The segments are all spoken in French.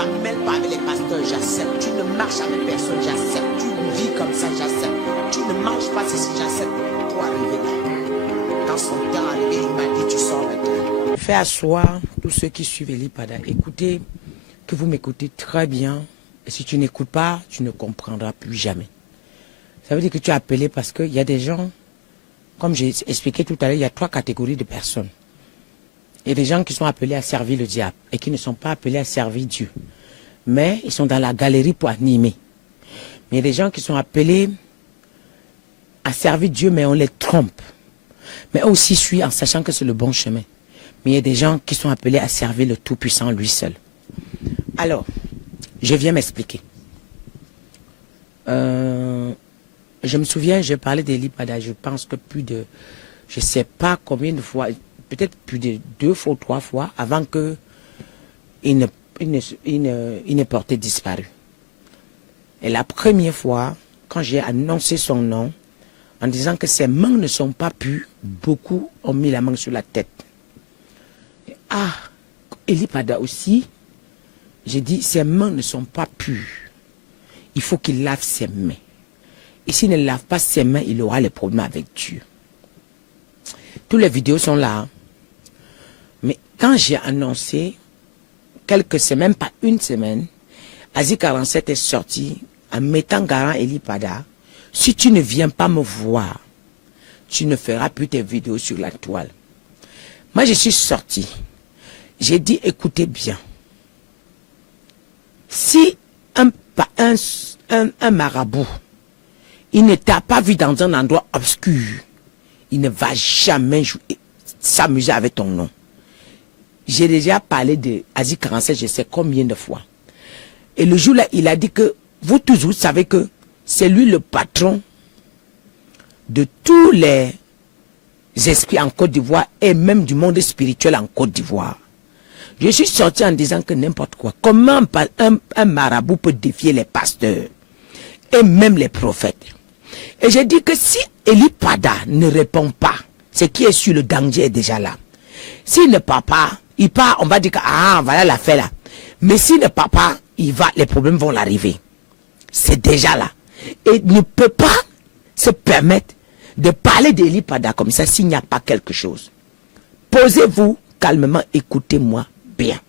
t'emmêles pas avec les pasteurs, j'accepte. Tu ne marches avec personne, j'accepte. Tu vis comme ça, j'accepte. Tu ne manges pas ceci, j'accepte. Pour arriver là. Quand son temps est arrivé, il m'a dit tu sors maintenant. Fais asseoir tous ceux qui suivent Eli Pada. Écoutez, que vous m'écoutez très bien. Et si tu n'écoutes pas, tu ne comprendras plus jamais. Ça veut dire que tu as appelé parce qu'il y a des gens, comme j'ai expliqué tout à l'heure, il y a 3 catégories de personnes. Il y a des gens qui sont appelés à servir le diable et qui ne sont pas appelés à servir Dieu. Mais ils sont dans la galerie pour animer. Mais il y a des gens qui sont appelés à servir Dieu, mais on les trompe. Mais eux aussi suivent en sachant que c'est le bon chemin. Mais il y a des gens qui sont appelés à servir le Tout-Puissant lui seul. Alors, je viens m'expliquer. Je me souviens, j'ai parlé d'Eli Pada, je pense que plus de, je ne sais pas combien de fois, peut-être plus de 2 fois ou 3 fois, avant qu'il ne porté disparu. Et la première fois, quand j'ai annoncé son nom, en disant que ses mains ne sont pas pures, beaucoup ont mis la main sur la tête. Et, Eli Pada aussi, j'ai dit, ses mains ne sont pas pures. Il faut qu'il lave ses mains. Et s'il ne lave pas ses mains, il aura les problèmes avec Dieu. Toutes les vidéos sont là. Hein. Mais quand j'ai annoncé, quelques semaines, pas une semaine, Asie 47 est sorti en mettant garant Eli Pada. Si tu ne viens pas me voir, tu ne feras plus tes vidéos sur la toile. Moi, je suis sorti. J'ai dit, écoutez bien. Si un marabout, il ne t'a pas vu dans un endroit obscur, il ne va jamais s'amuser avec ton nom. J'ai déjà parlé de Asie 47, je sais combien de fois. Et le jour-là, il a dit que vous tous, vous savez que c'est lui le patron de tous les esprits en Côte d'Ivoire et même du monde spirituel en Côte d'Ivoire. Je suis sorti en disant que n'importe quoi. Comment un marabout peut défier les pasteurs et même les prophètes? Et j'ai dit que si Eli Pada ne répond pas, ce qui est sur le danger est déjà là. S'il ne part pas, il part, on va dire que voilà l'affaire là. Mais s'il ne part pas, les problèmes vont l'arriver. C'est déjà là. Et il ne peut pas se permettre de parler d'Eli Pada comme ça s'il n'y a pas quelque chose. Posez-vous calmement, écoutez-moi bien.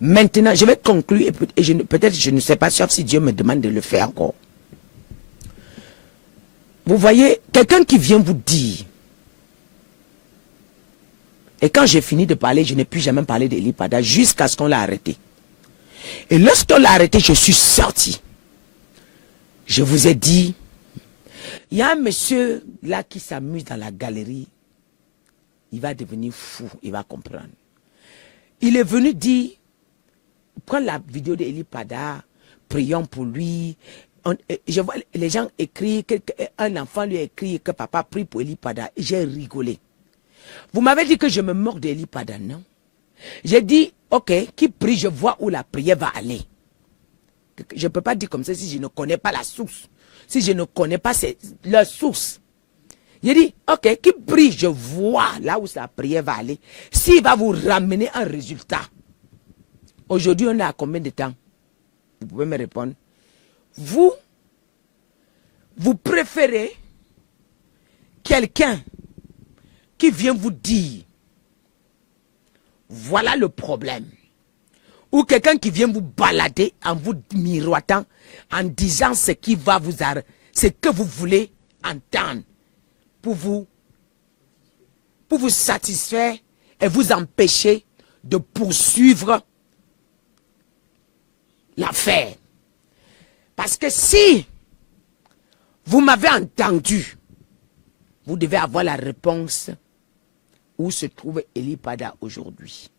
Maintenant, je vais conclure et peut-être je ne sais pas, sauf si Dieu me demande de le faire encore. Vous voyez, quelqu'un qui vient vous dire, et quand j'ai fini de parler, je n'ai plus jamais parlé d'Eli Pada jusqu'à ce qu'on l'a arrêté. Et lorsqu'on l'a arrêté, je suis sorti. Je vous ai dit, il y a un monsieur là qui s'amuse dans la galerie, il va devenir fou, il va comprendre. Il est venu dire, prends la vidéo d'Eli Pada, prions pour lui. Je vois les gens écrire, un enfant lui a écrit que papa prie pour Eli Pada. J'ai rigolé. Vous m'avez dit que je me moque d'Eli Pada, non? J'ai dit, ok, qui prie, je vois où la prière va aller. Je ne peux pas dire comme ça si je ne connais pas la source. Si je ne connais pas la source. J'ai dit, ok, qui prie, je vois là où sa prière va aller. S'il va vous ramener un résultat. Aujourd'hui, on est à combien de temps? Vous pouvez me répondre. Vous préférez quelqu'un qui vient vous dire, voilà le problème. Ou quelqu'un qui vient vous balader en vous miroitant, en disant ce qui va vous arrêter, ce que vous voulez entendre, pour vous satisfaire et vous empêcher de poursuivre l'affaire. Parce que si vous m'avez entendu, vous devez avoir la réponse où se trouve Eli Pada aujourd'hui.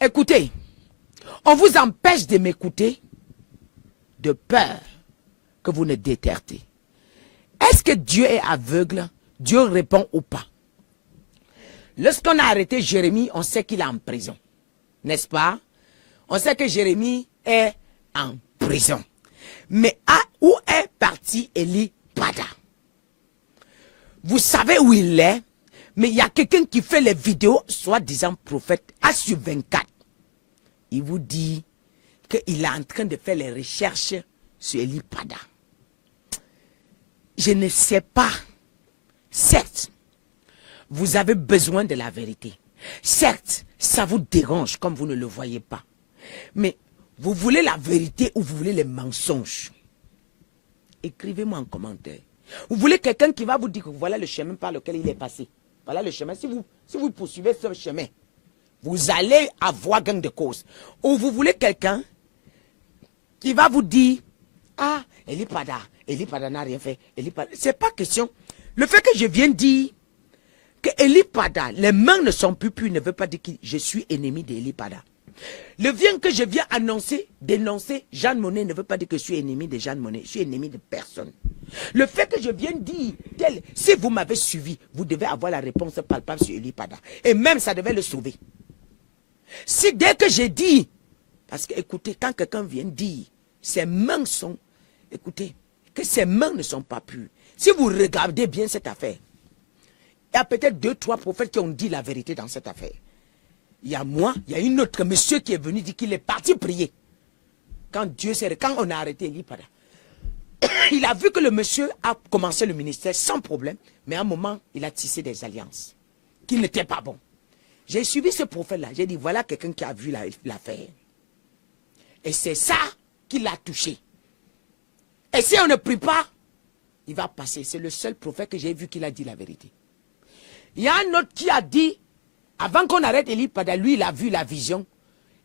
Écoutez, on vous empêche de m'écouter de peur que vous ne détertez. Est-ce que Dieu est aveugle? Dieu répond ou pas? Lorsqu'on a arrêté Jérémie, on sait qu'il est en prison. N'est-ce pas? On sait que Jérémie est en prison. Mais où est parti Eli Pada? Vous savez où il est? Mais il y a quelqu'un qui fait les vidéos, soi-disant prophète, A sur 24. il vous dit qu'il est en train de faire les recherches sur Eli Pada. Je ne sais pas. Certes, vous avez besoin de la vérité. Certes, ça vous dérange comme vous ne le voyez pas. Mais vous voulez la vérité ou vous voulez les mensonges? Écrivez-moi en commentaire. Vous voulez quelqu'un qui va vous dire que voilà le chemin par lequel il est passé. Voilà le chemin. Si vous poursuivez ce chemin, vous allez avoir gain de cause. Ou vous voulez quelqu'un qui va vous dire, ah, Eli Pada n'a rien fait. C'est pas question. Le fait que je viens dire que Eli Pada, les mains ne sont plus pures, ne veut pas dire que je suis ennemi d'Eli Pada. Le fait que je viens dénoncer Jeanne Monnet ne veut pas dire que je suis ennemi de Jeanne Monnet. Je suis ennemi de personne. Le fait que je viens dire, si vous m'avez suivi, vous devez avoir la réponse palpable sur Eli Pada. Et même ça devait le sauver. Si dès que j'ai dit, parce que écoutez, quand quelqu'un vient dire, ses mains sont, écoutez, que ses mains ne sont pas pures. Si vous regardez bien cette affaire, il y a peut-être 2, 3 prophètes qui ont dit la vérité dans cette affaire. Il y a moi, il y a une autre monsieur qui est venu dire qu'il est parti prier. Quand on a arrêté Eli Pada, il a vu que le monsieur a commencé le ministère sans problème, mais à un moment, il a tissé des alliances qui n'étaient pas bons. J'ai suivi ce prophète-là, j'ai dit, voilà quelqu'un qui a vu l'affaire. Et c'est ça qui l'a touché. Et si on ne prie pas, il va passer. C'est le seul prophète que j'ai vu qui a dit la vérité. Il y a un autre qui a dit, avant qu'on arrête Eli Pada, lui, il a vu la vision.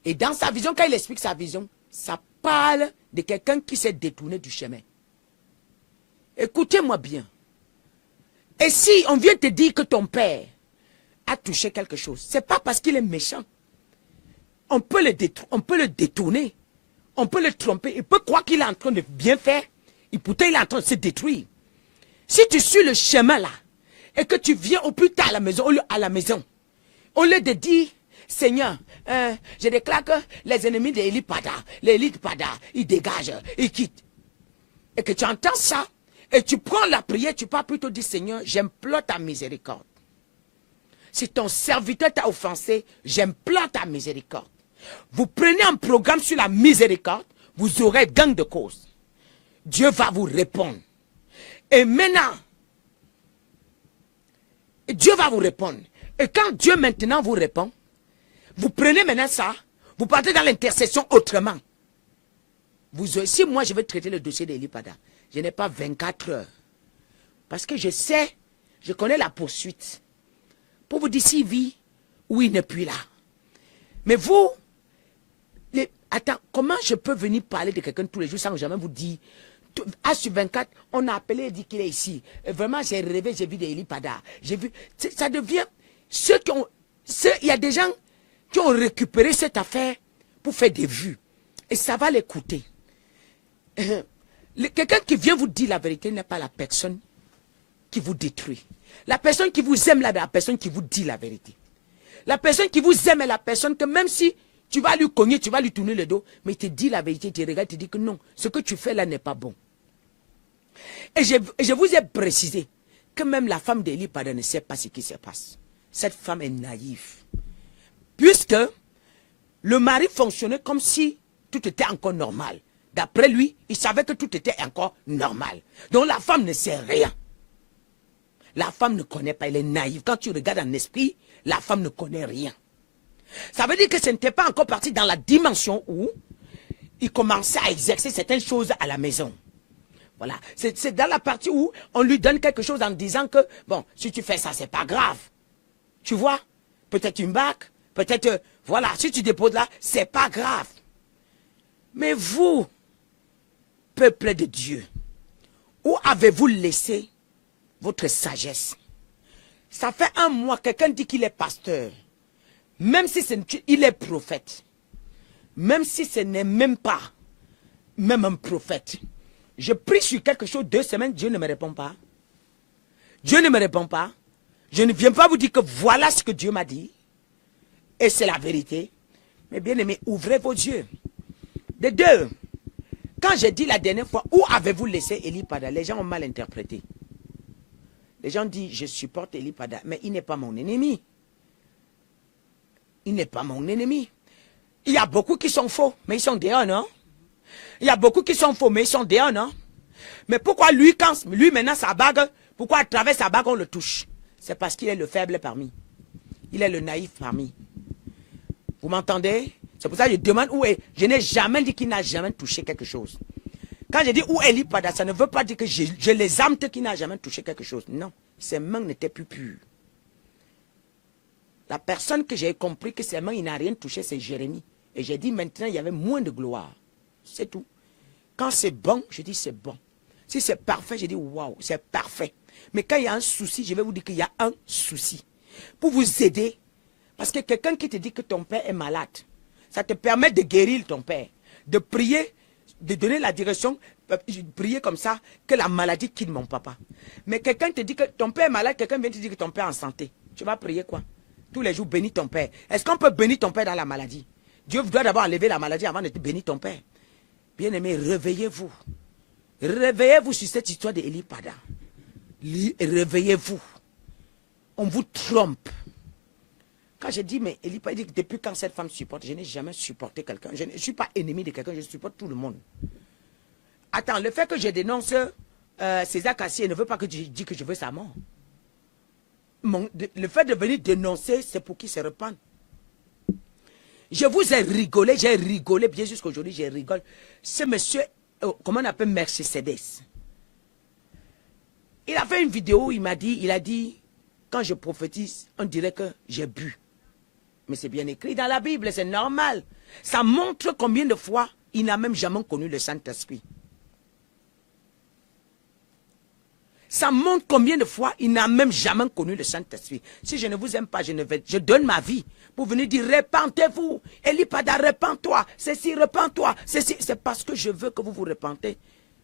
Et dans sa vision, quand il explique sa vision, ça parle de quelqu'un qui s'est détourné du chemin. Écoutez-moi bien. Et si on vient te dire que ton père a touché quelque chose, c'est pas parce qu'il est méchant. On peut le détourner. On peut le tromper. Il peut croire qu'il est en train de bien faire. Et pourtant, il est en train de se détruire. Si tu suis le chemin là, et que tu viens au plus tard à la maison, au lieu de dire, Seigneur, je déclare que les ennemis d'Eli Pada, ils dégagent, ils quittent. Et que tu entends ça, et tu prends la prière, tu peux plutôt dire, Seigneur, j'implore ta miséricorde. Si ton serviteur t'a offensé, j'implore ta miséricorde. Vous prenez un programme sur la miséricorde, vous aurez gain de cause. Dieu va vous répondre. Et maintenant, Dieu va vous répondre. Et quand Dieu maintenant vous répond, vous prenez maintenant ça, vous partez dans l'intercession autrement. Si moi je vais traiter le dossier d'Eli Pada, je n'ai pas 24 heures. Parce que je sais, je connais la poursuite. Pour vous dire s'il vit ou il n'est plus là. Mais vous, attends, comment je peux venir parler de quelqu'un tous les jours sans jamais vous dire, sur 24, on a appelé et dit qu'il est ici. Et vraiment, j'ai rêvé, j'ai vu des Eli Pada. J'ai vu, ça devient, il y a des gens qui ont récupéré cette affaire pour faire des vues. Et ça va les coûter. Quelqu'un qui vient vous dire la vérité n'est pas la personne qui vous détruit. La personne qui vous aime, la personne qui vous dit la vérité. La personne qui vous aime est la personne que même si tu vas lui cogner, tu vas lui tourner le dos, mais il te dit la vérité, il te regarde, il te dit que non, ce que tu fais là n'est pas bon. Et je vous ai précisé que même la femme d'Eli Pada ne sait pas ce qui se passe. Cette femme est naïve. Puisque le mari fonctionnait comme si tout était encore normal. D'après lui, il savait que tout était encore normal. Donc la femme ne sait rien. La femme ne connaît pas, elle est naïve. Quand tu regardes en esprit, la femme ne connaît rien. Ça veut dire que ce n'était pas encore parti dans la dimension où il commençait à exercer certaines choses à la maison. Voilà. C'est dans la partie où on lui donne quelque chose en disant que, bon, si tu fais ça, c'est pas grave. Tu vois? Peut-être une bague, peut-être, voilà, si tu déposes là, c'est pas grave. Mais vous, peuple de Dieu, où avez-vous laissé votre sagesse? Ça fait un mois, quelqu'un dit qu'il est pasteur. Même si il est prophète. Même si ce n'est même pas même un prophète. Je prie sur quelque chose 2 semaines, Dieu ne me répond pas. Dieu ne me répond pas. Je ne viens pas vous dire que voilà ce que Dieu m'a dit. Et c'est la vérité. Mais bien aimé, ouvrez vos yeux. De deux, quand j'ai dit la dernière fois, où avez-vous laissé Eli Pada? Les gens ont mal interprété. Les gens disent, je supporte Eli Pada, mais il n'est pas mon ennemi. Il n'est pas mon ennemi. Il y a beaucoup qui sont faux, mais ils sont dehors, non? Il y a beaucoup qui sont faux, mais ils sont dehors, non? Mais pourquoi lui, quand lui maintenant sa bague, pourquoi à travers sa bague on le touche? C'est parce qu'il est le faible parmi. Il est le naïf parmi. Vous m'entendez? C'est pour ça que je demande où est. Je n'ai jamais dit qu'il n'a jamais touché quelque chose. Quand je dis où est Lipada, ça ne veut pas dire que je l'exempte qu'il n'a jamais touché quelque chose. Non, ses mains n'étaient plus pures. La personne que j'ai compris que ses mains, il n'a rien touché, c'est Jérémie. Et j'ai dit maintenant, il y avait moins de gloire. C'est tout. Quand c'est bon, je dis c'est bon. Si c'est parfait, je dis waouh, c'est parfait. Mais quand il y a un souci, je vais vous dire qu'il y a un souci. Pour vous aider, parce que quelqu'un qui te dit que ton père est malade, ça te permet de guérir ton père, de prier, de donner la direction, prier comme ça, que la maladie quitte mon papa. Mais quelqu'un te dit que ton père est malade, quelqu'un vient te dire que ton père est en santé. Tu vas prier quoi? Tous les jours, bénis ton père. Est-ce qu'on peut bénir ton père dans la maladie? Dieu doit d'abord enlever la maladie avant de te bénir ton père. Bien-aimé, réveillez-vous. Réveillez-vous sur cette histoire de Elipada. Réveillez-vous. On vous trompe. Quand je dis, mais Elipada dit que depuis quand cette femme supporte, je n'ai jamais supporté quelqu'un. Je ne suis pas ennemi de quelqu'un, je supporte tout le monde. Attends, le fait que je dénonce César Cassier ne veut pas que je dise que je veux sa mort. Le fait de venir dénoncer, c'est pour qu'il se repente. Je vous ai rigolé, j'ai rigolé, bien jusqu'à aujourd'hui, je rigole. Ce monsieur, comment on appelle Mercedes? Il a fait une vidéo, il a dit, quand je prophétise, on dirait que j'ai bu. Mais c'est bien écrit dans la Bible, c'est normal. Ça montre combien de fois il n'a même jamais connu le Saint-Esprit. Ça montre combien de fois il n'a même jamais connu le Saint-Esprit. Si je ne vous aime pas, je donne ma vie pour venir dire repentez-vous. Elipada, repens-toi. Ceci, repens-toi. C'est parce que je veux que vous vous repentez.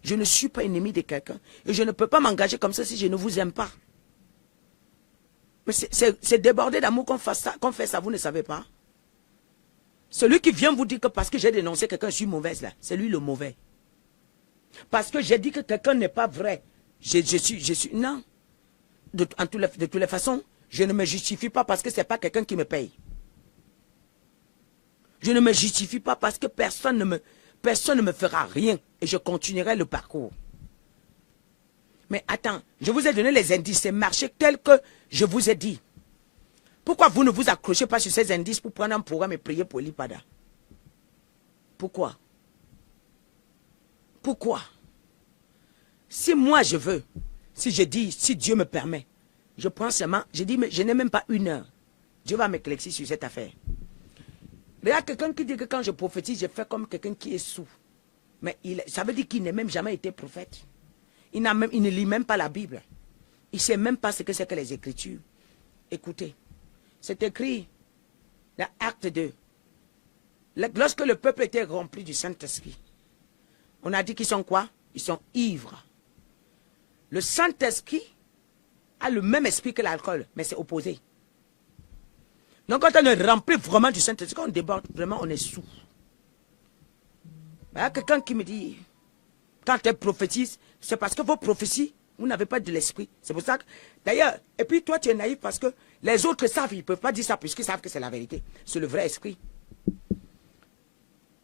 Je ne suis pas ennemi de quelqu'un. Et je ne peux pas m'engager comme ça si je ne vous aime pas. Mais c'est débordé d'amour qu'on fait ça, vous ne savez pas. Celui qui vient vous dire que parce que j'ai dénoncé quelqu'un, je suis mauvaise là. C'est lui le mauvais. Parce que j'ai dit que quelqu'un n'est pas vrai. Je suis, non. De toutes les façons, je ne me justifie pas parce que ce n'est pas quelqu'un qui me paye. Je ne me justifie pas parce que personne ne me fera rien. Et je continuerai le parcours. Mais attends, je vous ai donné les indices, c'est marché tel que je vous ai dit. Pourquoi vous ne vous accrochez pas sur ces indices pour prendre un programme et prier pour Elipada? Pourquoi? Pourquoi? Si moi je veux, si je dis, si Dieu me permet, je prends seulement, je dis, mais je n'ai même pas 1 heure. Dieu va m'éclaircir sur cette affaire. Il y a quelqu'un qui dit que quand je prophétise, je fais comme quelqu'un qui est sourd. Mais ça veut dire qu'il n'a même jamais été prophète. Il ne lit même pas la Bible. Il ne sait même pas ce que c'est que les Écritures. Écoutez, c'est écrit dans Acte 2. Lorsque le peuple était rempli du Saint-Esprit, on a dit qu'ils sont quoi? Ils sont ivres. Le Saint-Esprit a le même esprit que l'alcool, mais c'est opposé. Donc quand on est rempli vraiment du Saint-Esprit, quand on déborde, vraiment on est sourd. Il y a quelqu'un qui me dit, quand tu prophétises, c'est parce que vos prophéties, vous n'avez pas de l'esprit. C'est pour ça que, d'ailleurs, et puis toi tu es naïf parce que les autres savent, ils ne peuvent pas dire ça puisqu'ils savent que c'est la vérité. C'est le vrai esprit.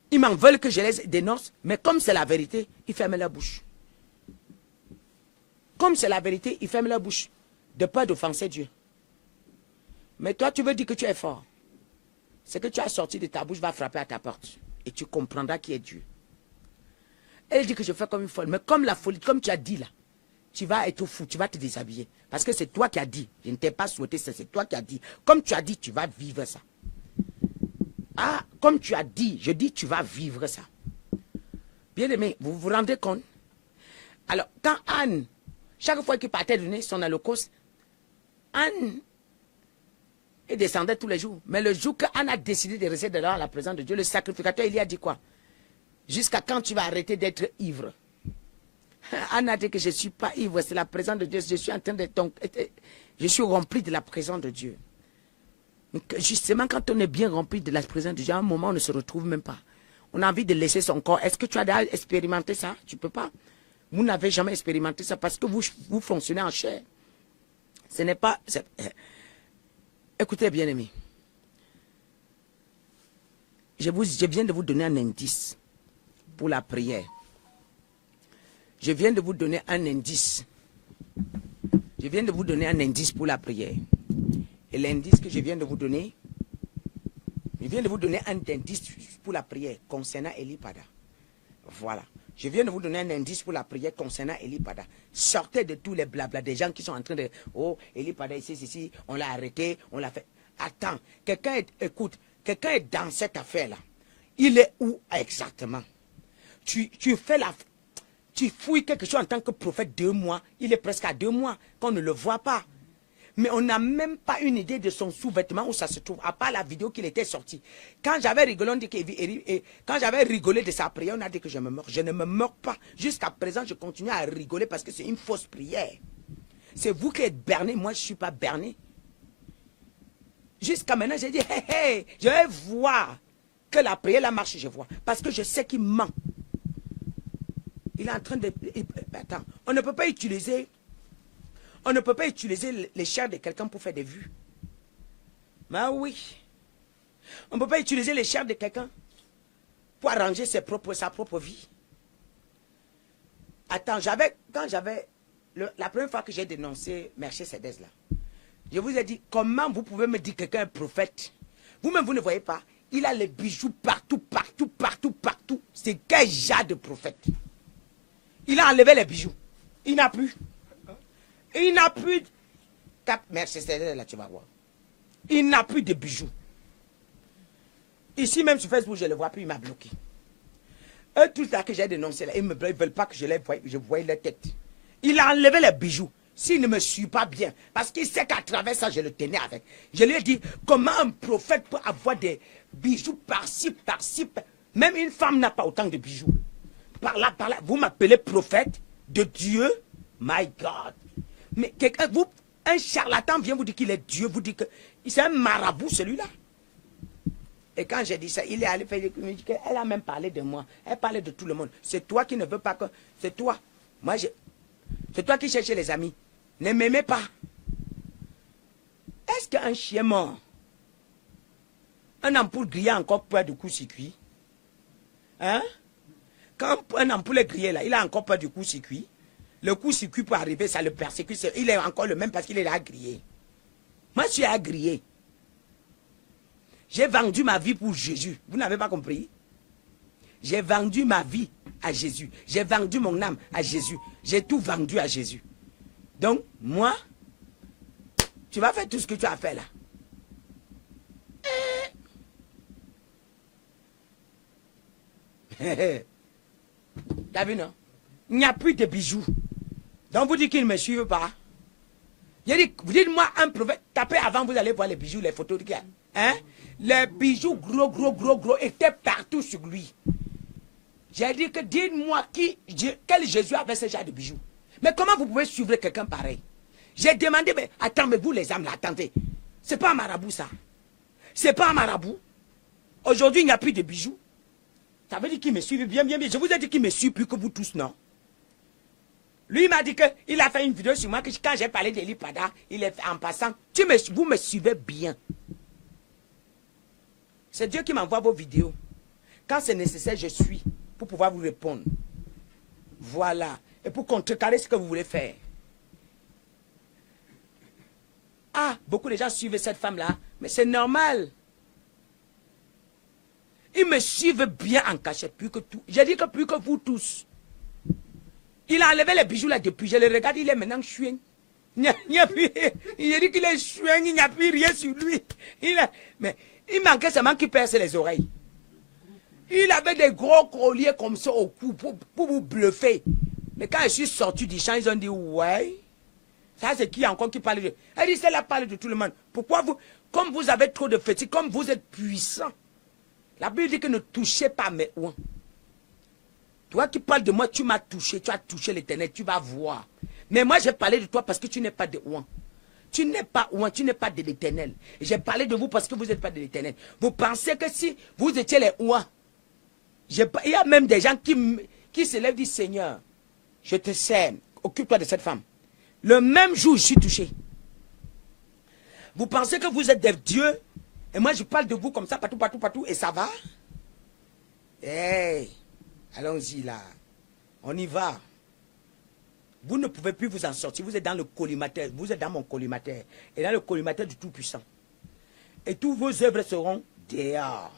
Ils m'en veulent que je les dénonce, mais comme c'est la vérité, ils ferment la bouche. Comme c'est la vérité, ils ferment la bouche. De peur d'offenser Dieu. Mais toi, tu veux dire que tu es fort. Ce que tu as sorti de ta bouche va frapper à ta porte. Et tu comprendras qui est Dieu. Elle dit que je fais comme une folle. Mais comme la folie, comme tu as dit là, tu vas être fou, tu vas te déshabiller. Parce que c'est toi qui as dit. Je ne t'ai pas souhaité ça, c'est toi qui as dit. Comme tu as dit, tu vas vivre ça. Ah, comme tu as dit, je dis tu vas vivre ça. Bien aimé, vous vous rendez compte? Alors, quand Anne, chaque fois qu'il partait donner son holocauste, Anne descendait tous les jours. Mais le jour qu'Anne a décidé de rester dans la présence de Dieu, le sacrificateur, il lui a dit quoi? Jusqu'à quand tu vas arrêter d'être ivre? Anne a dit que je ne suis pas ivre, c'est la présence de Dieu. Je suis en train de... Je suis rempli de la présence de Dieu. Justement, quand on est bien rempli de la présence de Dieu, à un moment, on ne se retrouve même pas. On a envie de laisser son corps. Est-ce que tu as déjà expérimenté ça? Tu ne peux pas. Vous n'avez jamais expérimenté ça parce que vous fonctionnez en chair. Ce n'est pas... Écoutez, bien aimé. je viens de vous donner un indice pour la prière. Je viens de vous donner un indice. Je viens de vous donner un indice pour la prière. Et l'indice que je viens de vous donner, je viens de vous donner un indice pour la prière concernant Eli Pada. Voilà. Je viens de vous donner un indice pour la prière concernant Eli Pada. Sortez de tous les blabla des gens qui sont en train de... Oh, Eli Pada ici, on l'a arrêté, on l'a fait... Attends, écoute, quelqu'un est dans cette affaire-là. Il est où exactement? Tu fais la... Tu fouilles quelque chose en tant que prophète 2 mois. Il est presque à 2 mois qu'on ne le voit pas. Mais on n'a même pas une idée de son sous-vêtement où ça se trouve, à part la vidéo qu'il était sorti. Quand j'avais rigolé, on dit quand j'avais rigolé de sa prière, on a dit que je me meurs. Je ne me meurs pas. Jusqu'à présent, je continue à rigoler parce que c'est une fausse prière. C'est vous qui êtes berné, moi je ne suis pas berné. Jusqu'à maintenant, j'ai dit, hé, je vais voir que la prière la marche, je vois. Parce que je sais qu'il ment. Il est en train de... Attends, on ne peut pas utiliser les chairs de quelqu'un pour faire des vues. Mais oui. On ne peut pas utiliser les chairs de quelqu'un pour arranger sa propre vie. Attends, quand j'avais... La première fois que j'ai dénoncé Mercedes là, je vous ai dit, comment vous pouvez me dire que quelqu'un est prophète? Vous-même, vous ne voyez pas. Il a les bijoux partout. C'est quel genre de prophète? Il a enlevé les bijoux. Il n'a plus. Il n'a plus... Mercedes, là, tu vas voir. Il n'a plus de bijoux. Ici, même sur Facebook, je ne le vois plus, il m'a bloqué. Eux, tout ça que j'ai dénoncé, là, ils ne veulent pas que je voie leur tête. Il a enlevé les bijoux. S'il ne me suit pas bien, parce qu'il sait qu'à travers ça, je le tenais avec. Je lui ai dit, comment un prophète peut avoir des bijoux par-ci. Même une femme n'a pas autant de bijoux. Par là, vous m'appelez prophète de Dieu? My God. Mais un charlatan vient vous dire qu'il est Dieu, vous dit que c'est un marabout celui-là. Et quand j'ai dit ça, il est allé faire des communiques. Elle a même parlé de moi. Elle parlait de tout le monde. C'est toi qui ne veux pas que... C'est toi. C'est toi qui cherches les amis. Ne m'aimez pas. Est-ce qu'un chien mort, un ampoule grillé encore peur du coup-circuit? Hein? Quand un ampoule est grillé là, il a encore peur du coup-circuit. Le coup-circuit pour arriver, ça le persécute. Il est encore le même parce qu'il est là grillé. Moi, je suis à griller. J'ai vendu ma vie pour Jésus. Vous n'avez pas compris? J'ai vendu ma vie à Jésus. J'ai vendu mon âme à Jésus. J'ai tout vendu à Jésus. Donc, moi, tu vas faire tout ce que tu as fait là. T'as vu, non? Il n'y a plus de bijoux. Donc, vous dites qu'ils ne me suivent pas. Vous dites-moi un prophète, tapez avant, vous allez voir les bijoux, les photos qu'il y a. Hein? Les bijoux gros étaient partout sur lui. J'ai dit que dites-moi quel Jésus avait ce genre de bijoux. Mais comment vous pouvez suivre quelqu'un pareil? J'ai demandé, mais attends, mais vous les âmes là, attendez. C'est pas un marabout ça. C'est pas un marabout. Aujourd'hui, il n'y a plus de bijoux. Ça veut dire qu'il me suit bien. Je vous ai dit qu'il me suit plus que vous tous, non? Lui, il m'a dit qu'il a fait une vidéo sur moi, que quand j'ai parlé d'Eli Pada, il est en passant. Vous me suivez bien. C'est Dieu qui m'envoie vos vidéos. Quand c'est nécessaire, je suis pour pouvoir vous répondre. Voilà. Et pour contrecarrer ce que vous voulez faire. Ah, beaucoup de gens suivent cette femme-là, mais c'est normal. Ils me suivent bien en cachette, plus que tout. J'ai dit que plus que vous tous. Il a enlevé les bijoux là depuis. Je le regarde, il est maintenant chouin. Il n'y a plus. Il dit qu'il est chouin, il n'y a plus rien sur lui. Mais il manquait seulement qu'il perce les oreilles. Il avait des gros colliers comme ça au cou pour vous bluffer. Mais quand je suis sorti du champ, ils ont dit ouais. Ça, c'est qui encore qui parle de... Elle dit, c'est la parle de tout le monde. Pourquoi vous... Comme vous avez trop de fatigue, comme vous êtes puissant. La Bible dit que ne touchez pas mes ouins. Toi qui parles de moi, tu m'as touché, tu as touché l'Éternel, tu vas voir. Mais moi, j'ai parlé de toi parce que tu n'es pas de ouin. Tu n'es pas ouin, tu n'es pas de l'Éternel. J'ai parlé de vous parce que vous n'êtes pas de l'Éternel. Vous pensez que si vous étiez les ouins, il y a même des gens qui se lèvent et disent, Seigneur, je te sers, occupe-toi de cette femme. Le même jour, je suis touché. Vous pensez que vous êtes des dieux, et moi je parle de vous comme ça, partout, et ça va? Hey, allons-y là. On y va. Vous ne pouvez plus vous en sortir. Vous êtes dans le collimateur. Vous êtes dans mon collimateur. Et dans le collimateur du Tout-Puissant. Et toutes vos œuvres seront dehors.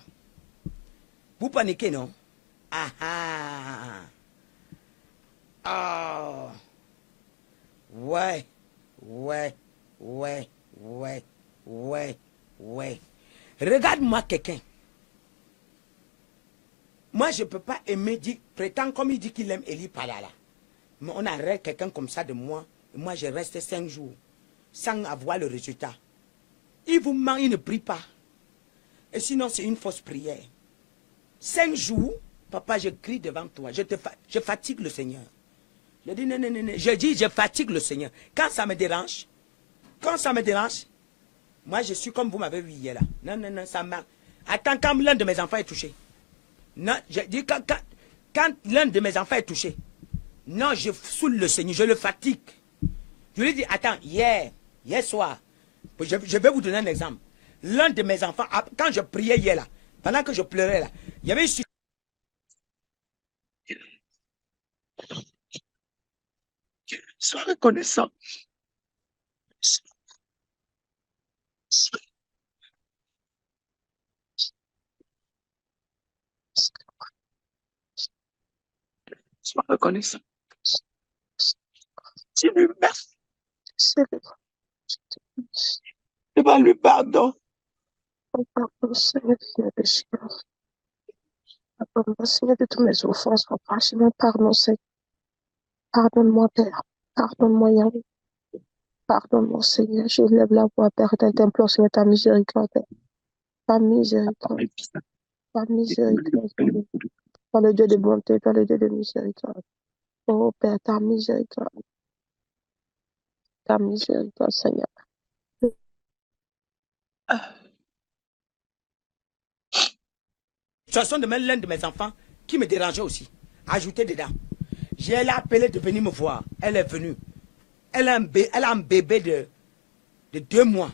Vous paniquez, non? Ah ah. Oh. Ouais. Ouais. Ouais. Ouais. Ouais. Ouais. Regarde-moi quelqu'un. Moi, je ne peux pas aimer, prétendre comme il dit qu'il aime Eli Palala. Mais on arrête quelqu'un comme ça de moi. Et moi, je reste 5 jours sans avoir le résultat. Il vous ment, il ne prie pas. Et sinon, c'est une fausse prière. 5 jours, papa, je crie devant toi. Je fatigue le Seigneur. Je dis non, non, non, non. Je dis, je fatigue le Seigneur. Quand ça me dérange, moi, je suis comme vous m'avez vu hier là. Non, non, non, ça marche. Attends, quand l'un de mes enfants est touché. Non, je dis quand l'un de mes enfants est touché. Non, je saoule le Seigneur, je le fatigue. Je lui dis, attends, hier soir, je vais vous donner un exemple. L'un de mes enfants, quand je priais hier là, pendant que je pleurais là, il y avait une... Sois reconnaissant. Sois reconnaissant. Dis-lui merci. Demande-lui pardon. Pardon, Seigneur, pardonne-moi, Seigneur, de toutes mes offenses, papa. Seigneur, pardon, Seigneur. Pardonne-moi, Père. Pardonne-moi, Yahweh. Pardonne-moi, Seigneur. Je lève la voix, Père, et t'implore, Seigneur, ta miséricorde. Ta miséricorde. Ta miséricorde. Toi, le Dieu de bonté, toi, le Dieu de miséricorde. Oh, Père, ta miséricorde. Ta miséricorde, Seigneur. Situation de même l'un de mes enfants qui me dérangeait aussi. Ajouté dedans. J'ai appelé de venir me voir. Elle est venue. Elle a un bébé de 2 mois.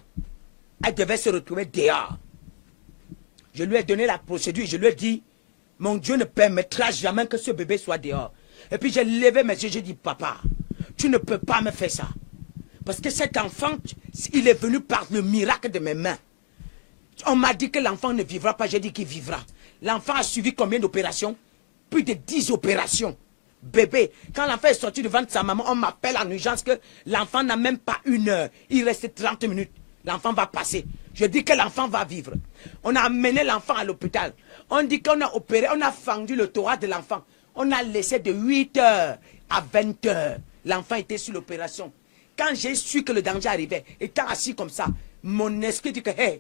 Elle devait se retrouver dehors. Je lui ai donné la procédure. Je lui ai dit, mon Dieu ne permettra jamais que ce bébé soit dehors. Et puis j'ai levé mes yeux. J'ai dit, papa, tu ne peux pas me faire ça. Parce que cet enfant, il est venu par le miracle de mes mains. On m'a dit que l'enfant ne vivra pas. J'ai dit qu'il vivra. L'enfant a suivi combien d'opérations? Plus de 10 opérations. Bébé, quand l'enfant est sorti devant sa maman, on m'appelle en urgence que l'enfant n'a même pas 1 heure. Il reste 30 minutes. L'enfant va passer. Je dis que l'enfant va vivre. On a amené l'enfant à l'hôpital. On dit qu'on a opéré, on a fendu le thorax de l'enfant. On a laissé de 8 heures à 20 heures. L'enfant était sur l'opération. Quand j'ai su que le danger arrivait, étant assis comme ça, mon esprit dit que, hey,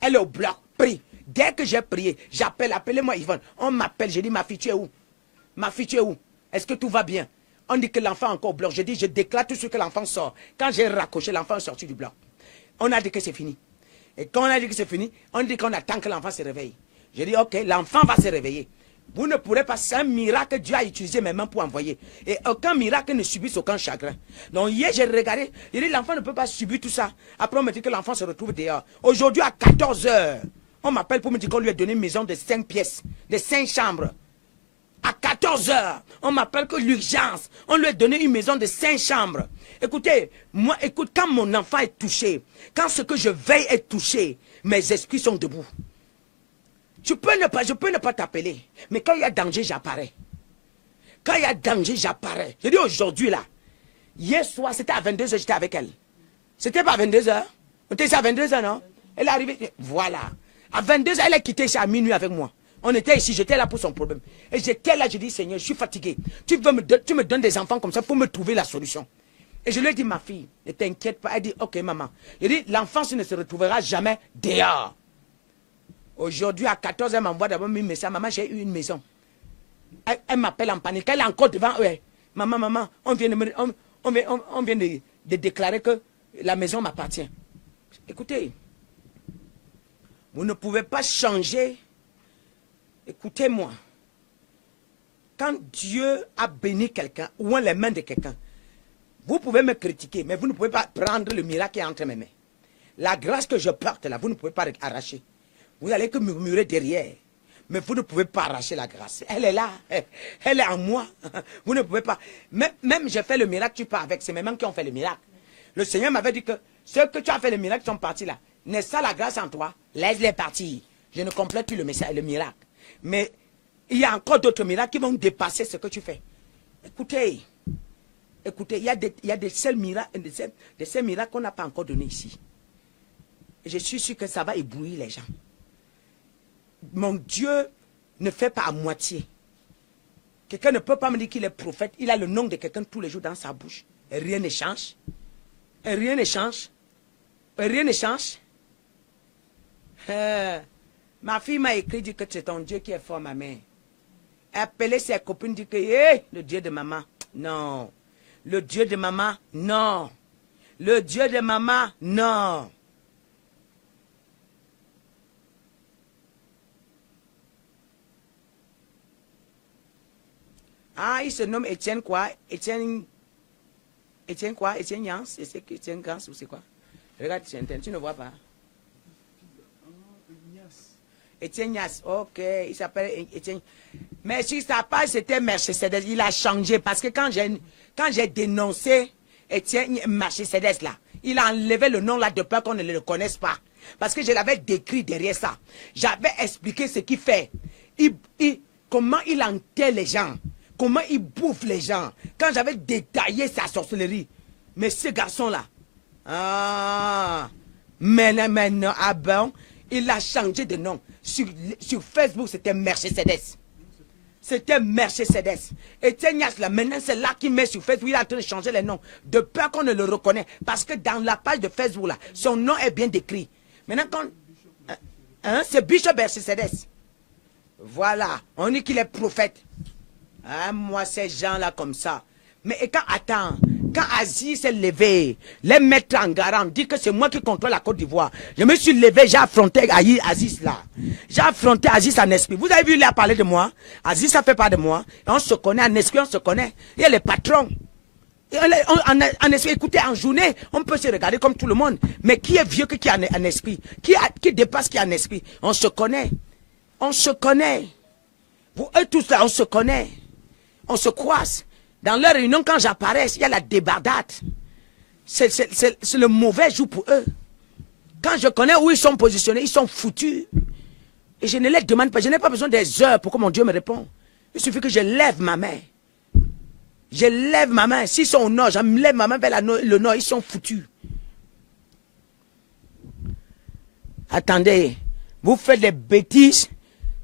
elle est au bloc, prie. Dès que j'ai prié, j'appelle, appelez-moi Yvonne. On m'appelle, je dis, ma fille, tu es où? Ma fille, tu es où? Est-ce que tout va bien? On dit que l'enfant est encore au bloc. Je dis, je déclare tout ce que l'enfant sort. Quand j'ai raccroché, l'enfant est sorti du bloc. On a dit que c'est fini. Et quand on a dit que c'est fini, on dit qu'on attend que l'enfant se réveille. Je dis, ok, l'enfant va se réveiller. Vous ne pourrez pas, c'est un miracle que Dieu a utilisé mes mains pour envoyer. Et aucun miracle ne subit aucun chagrin. Donc hier, j'ai regardé, j'ai dit, l'enfant ne peut pas subir tout ça. Après, on me dit que l'enfant se retrouve dehors. Aujourd'hui, à 14 h, on m'appelle pour me dire qu'on lui a donné une maison de 5 pièces, de 5 chambres. À 14 h, on m'appelle que l'urgence, on lui a donné une maison de 5 chambres. Écoutez, moi, écoute, quand mon enfant est touché, quand ce que je veille est touché, mes esprits sont debout. Je peux ne pas t'appeler, mais quand il y a danger, j'apparais. Quand il y a danger, j'apparais. Je dis aujourd'hui là, hier soir, c'était à 22 h, j'étais avec elle. C'était pas à 22 h. On était ici à 22 h, non? Elle est arrivée, voilà. À 22 h, elle est quittée ici à minuit avec moi. On était ici, j'étais là pour son problème. Et j'étais là, je dis, Seigneur, je suis fatigué. Tu me donnes des enfants comme ça pour me trouver la solution. Et je lui ai dit, ma fille, ne t'inquiète pas. Elle dit, ok, maman. Je dis, l'enfant ne se retrouvera jamais dehors. Aujourd'hui, à 14 h, elle m'envoie d'abord un message. Maman, j'ai eu une maison. Elle m'appelle en panique. Elle est encore devant eux. Maman, on vient de déclarer que la maison m'appartient. Écoutez, vous ne pouvez pas changer. Écoutez-moi. Quand Dieu a béni quelqu'un, ou les mains de quelqu'un, vous pouvez me critiquer, mais vous ne pouvez pas prendre le miracle qui est entre mes mains. La grâce que je porte là, vous ne pouvez pas arracher. Vous allez que murmurer derrière. Mais vous ne pouvez pas arracher la grâce. Elle est là. Elle est en moi. Vous ne pouvez pas. Même j'ai fait le miracle, tu pars avec. C'est mes mains qui ont fait le miracle. Le Seigneur m'avait dit que ceux que tu as fait le miracle sont partis là. N'est-ce pas la grâce en toi? Laisse-les partir. Je ne complète plus le miracle. Mais il y a encore d'autres miracles qui vont dépasser ce que tu fais. Écoutez, il y a des seuls miracles, des seuls miracles qu'on n'a pas encore donnés ici. Et je suis sûr que ça va éblouir les gens. Mon Dieu ne fait pas à moitié. Quelqu'un ne peut pas me dire qu'il est prophète. Il a le nom de quelqu'un tous les jours dans sa bouche. Et rien ne change. Et rien ne change. Et rien ne change. Ma fille m'a écrit, dit que c'est ton Dieu qui est fort, ma mère. Appelez ses copines, dit que le Dieu de maman, non. Le Dieu de maman, non. Le Dieu de maman, non. Ah, il se nomme Étienne quoi? Étienne quoi? Étienne Yans? C'est Étienne Gans ou c'est quoi? Regarde, tu ne vois pas. Étienne Yas, ok, il s'appelle Étienne. Mais sur sa page, c'était Mercedes. Il a changé parce que quand j'ai dénoncé Étienne Mercedes là, il a enlevé le nom là de peur qu'on ne le connaisse pas. Parce que je l'avais décrit derrière ça. J'avais expliqué ce qu'il fait. Comment il enterre les gens. Comment il bouffe les gens. Quand j'avais détaillé sa sorcellerie. Mais ce garçon-là, mais non, ah ben, il a changé de nom. Sur Facebook, c'était Mercedes. C'était Mercedes. Et Tenias, là, maintenant, c'est là qu'il met sur Facebook. Il est en train de changer les noms. De peur qu'on ne le reconnaisse. Parce que dans la page de Facebook, là, son nom est bien décrit. Maintenant, quand... c'est Bishop Mercedes. Voilà. On dit qu'il est prophète. Ah, moi, ces gens-là comme ça. Mais quand Aziz s'est levé, les mettre en garant, dit que c'est moi qui contrôle la Côte d'Ivoire. Je me suis levé, j'ai affronté Aziz là. J'ai affronté Aziz en esprit. Vous avez vu, il a parlé de moi. Aziz, ça fait pas de moi. Et on se connaît, en esprit, on se connaît. Il y a les patrons. En esprit, écoutez, en journée, on peut se regarder comme tout le monde. Mais qui est vieux qui a un esprit? Qui dépasse qui a un esprit? On se connaît. On se connaît. Vous eux tous là, on se connaît. On se croise. Dans leur réunion, quand j'apparais, il y a la débardade. C'est le mauvais jour pour eux. Quand je connais où ils sont positionnés, ils sont foutus. Et je ne les demande pas. Je n'ai pas besoin des heures pour que mon Dieu me réponde. Il suffit que je lève ma main. Je lève ma main. S'ils sont au nord, je lève ma main vers le nord. Ils sont foutus. Attendez. Vous faites des bêtises.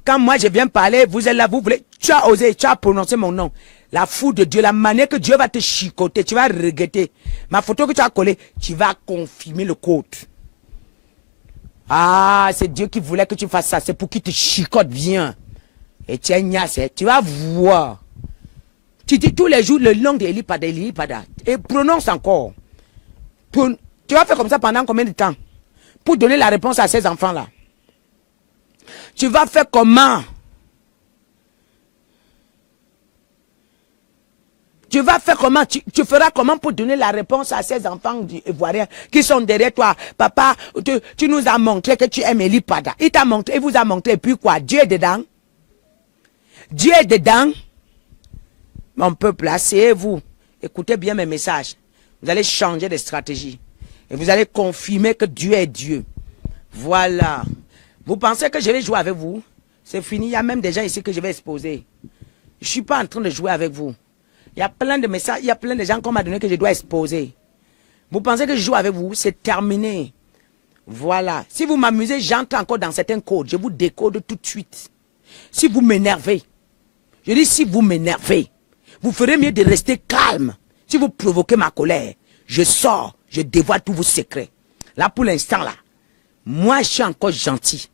Quand moi je viens parler, vous êtes là, vous voulez. Tu as osé, tu as prononcé mon nom. La foudre de Dieu, la manière que Dieu va te chicoter, tu vas regretter. Ma photo que tu as collée, tu vas confirmer le code. Ah, c'est Dieu qui voulait que tu fasses ça. C'est pour qu'il te chicote bien. Et tu es ignace, tu vas voir. Tu dis tous les jours le nom de Elipada. Et prononce encore. Tu vas faire comme ça pendant combien de temps? Pour donner la réponse à ces enfants-là. Tu vas faire comment? Tu vas faire comment? Tu feras comment pour donner la réponse à ces enfants ivoiriens qui sont derrière toi? Papa, tu nous as montré que tu aimes Elipada. Il t'a montré, il vous a montré, et puis quoi? Dieu est dedans. Dieu est dedans. Mon peuple, asseyez-vous. Écoutez bien mes messages. Vous allez changer de stratégie. Et vous allez confirmer que Dieu est Dieu. Voilà. Vous pensez que je vais jouer avec vous? C'est fini. Il y a même des gens ici que je vais exposer. Je ne suis pas en train de jouer avec vous. Il y a plein de messages, il y a plein de gens qu'on m'a donné que je dois exposer. Vous pensez que je joue avec vous? C'est terminé. Voilà. Si vous m'amusez, j'entre encore dans certains codes. Je vous décode tout de suite. Si vous m'énervez, je dis si vous m'énervez, vous ferez mieux de rester calme. Si vous provoquez ma colère, je sors, je dévoile tous vos secrets. Là, pour l'instant, là, moi, je suis encore gentil.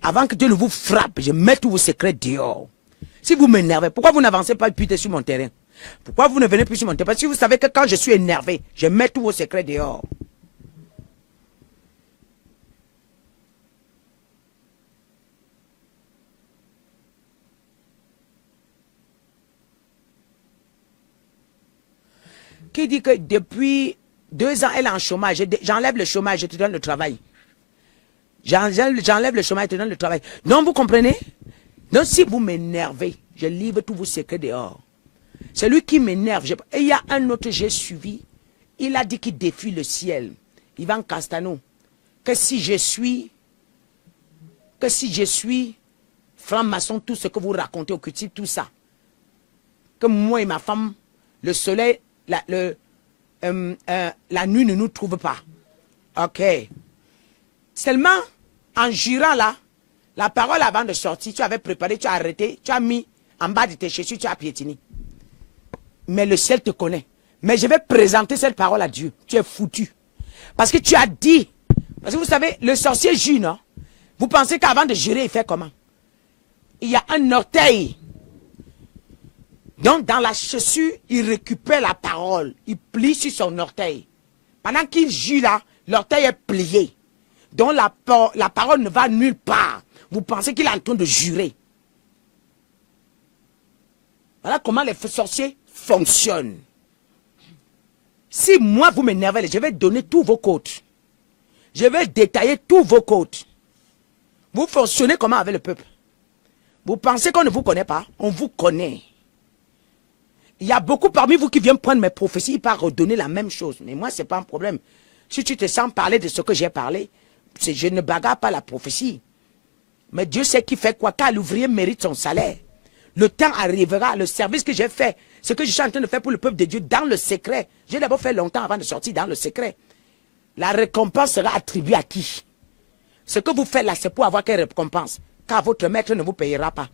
Avant que Dieu ne vous frappe, je mets tous vos secrets dehors. Si vous m'énervez, pourquoi vous n'avancez pas plus sur mon terrain? Pourquoi vous ne venez plus sur mon terrain? Parce que vous savez que quand je suis énervé, je mets tous vos secrets dehors. Qui dit que depuis 2 ans, elle est en chômage? J'enlève le chômage, je te donne le travail. J'enlève le chômage et te donne le travail. Non, vous comprenez? Donc, si vous m'énervez, je livre tous vos secrets dehors. C'est lui qui m'énerve. Et il y a un autre que j'ai suivi. Il a dit qu'il défie le ciel. Ivan Castano. Que si je suis franc-maçon, tout ce que vous racontez au cultive, tout ça. Que moi et ma femme, le soleil, la nuit ne nous trouve pas. Ok. Seulement, en jurant là, la parole avant de sortir, tu avais préparé, tu as arrêté, tu as mis en bas de tes chaussures, tu as piétiné. Mais le ciel te connaît. Mais je vais présenter cette parole à Dieu. Tu es foutu. Parce que tu as dit, parce que vous savez, le sorcier jure, non? Vous pensez qu'avant de jurer, il fait comment? Il y a un orteil. Donc, dans la chaussure, il récupère la parole. Il plie sur son orteil. Pendant qu'il jure là, l'orteil est plié. Donc, la parole ne va nulle part. Vous pensez qu'il est en train de jurer. Voilà comment les sorciers fonctionnent. Si moi, vous m'énervez, je vais donner tous vos codes. Je vais détailler tous vos codes. Vous fonctionnez comment avec le peuple? Vous pensez qu'on ne vous connaît pas? On vous connaît. Il y a beaucoup parmi vous qui viennent prendre mes prophéties pour redonner la même chose. Mais moi, ce n'est pas un problème. Si tu te sens parler de ce que j'ai parlé, je ne bagarre pas la prophétie. Mais Dieu sait qui fait quoi. Quand l'ouvrier mérite son salaire, le temps arrivera, le service que j'ai fait, ce que je suis en train de faire pour le peuple de Dieu dans le secret. J'ai d'abord fait longtemps avant de sortir dans le secret. La récompense sera attribuée à qui? Ce que vous faites là, c'est pour avoir quelle récompense? Car votre maître ne vous payera pas.